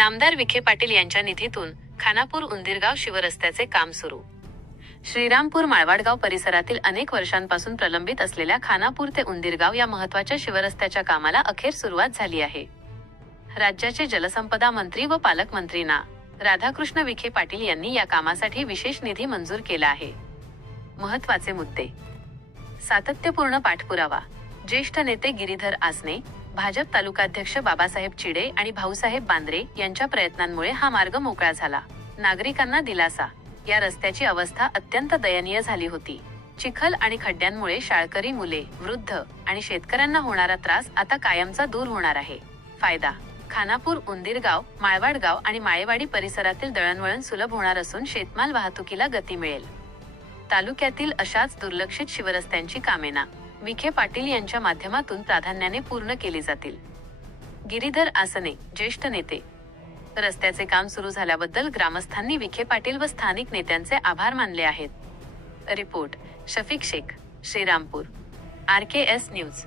नामदार विखे पाटील यांच्या निधीतून खानापूर उंदीरगाव शिवरस्त्याचे काम सुरू. श्रीरामपूर माळवाडगाव परिसरातील अनेक वर्षांपासून प्रलंबित असलेल्या खानापूर ते उंदीरगाव या महत्त्वाच्या शिवरस्त्याच्या कामाला अखेर सुरुवात झाली आहे. राज्याचे जलसंपदा मंत्री व पालकमंत्री ना. राधाकृष्ण विखे पाटील यांनी या कामासाठी विशेष निधी मंजूर केला आहे. महत्त्वाचे मुद्दे. सातत्यपूर्ण पाठपुरावा. ज्येष्ठ नेते गिरीधर आसने, भाजप तालुकाध्यक्ष बाबासाहेब चिडे आणि भाऊसाहेब बांद्रे यांच्या प्रयत्नांमुळे हा मार्ग मोकळा झाला. नागरिकांना दिलासा. या रस्त्याची अवस्था अत्यंत दयनीय झाली होती. चिखल आणि खड्ड्यांमुळे शाळकरी मुले, वृद्ध आणि शेतकऱ्यांना होणारा त्रास आता कायमचा दूर होणार आहे. फायदा. खानापूर, उंदीरगाव, माळवाडगाव आणि माळेवाडी परिसरातील दळणवळण सुलभ होणार असून शेतमाल वाहतुकीला गती मिळेल. तालुक्यातील अशाच दुर्लक्षित शिवरस्त्यांची कामे ना. विखे पाटील यांच्या माध्यमातून प्राधान्याने पूर्ण केली जातील. गिरीधर आसने, ज्येष्ठ नेते. रस्त्याचे काम सुरू झाल्याबद्दल ग्रामस्थांनी विखे पाटील व स्थानिक नेत्यांचे आभार मानले आहेत. Report Shafiq Shaikh, Shrirampur, RKS news.